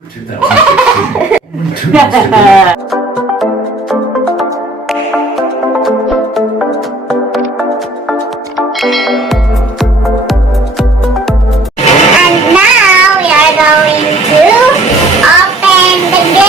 2016. And now we are going to open the gift.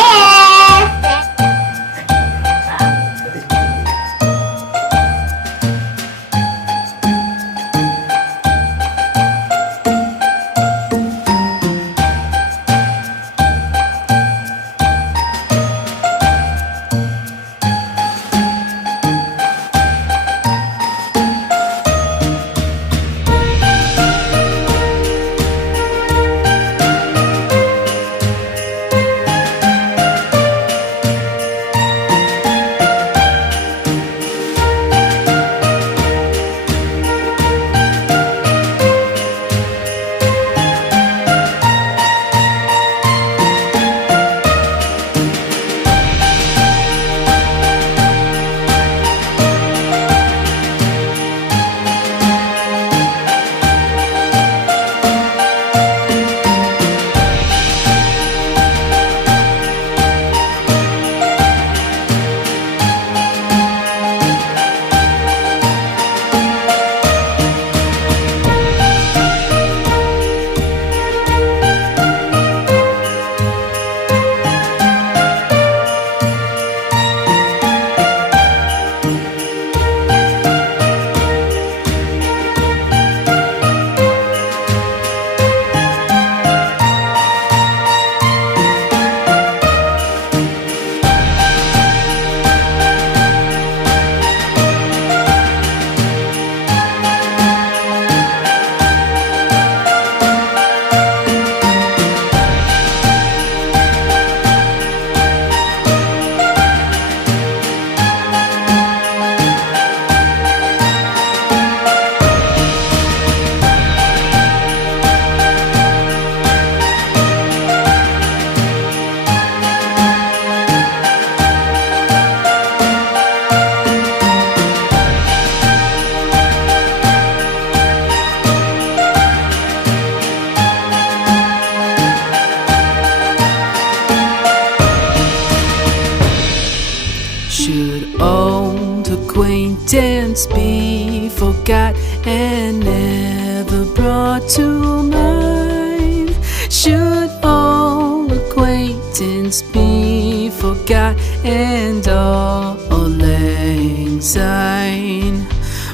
Should old acquaintance be forgot and never brought to mind? Should old acquaintance be forgot and all lang syne?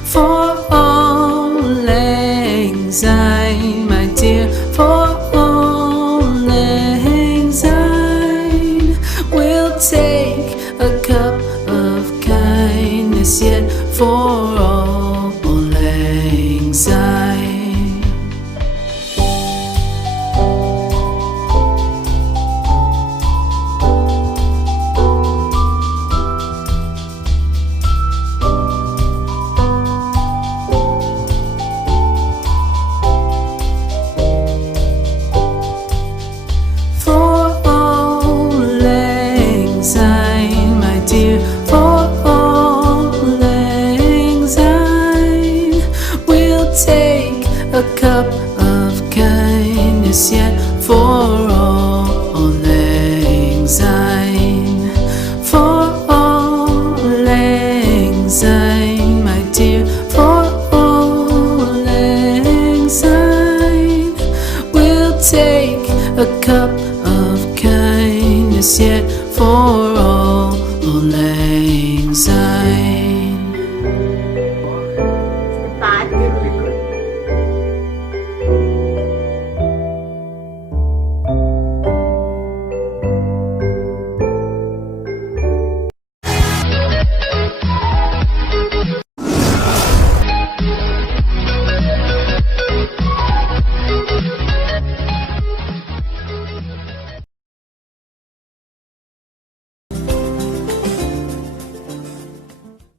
For all lang syne, my dear, for all lang syne, we'll take a cup of kindness yet for all lang syne. For all lang syne, my dear, for all lang syne, we'll take a cup of kindness yet for all lang syne. For all lang syne, my dear, for all lang syne, we'll take a cup of kindness yet for all lang syne.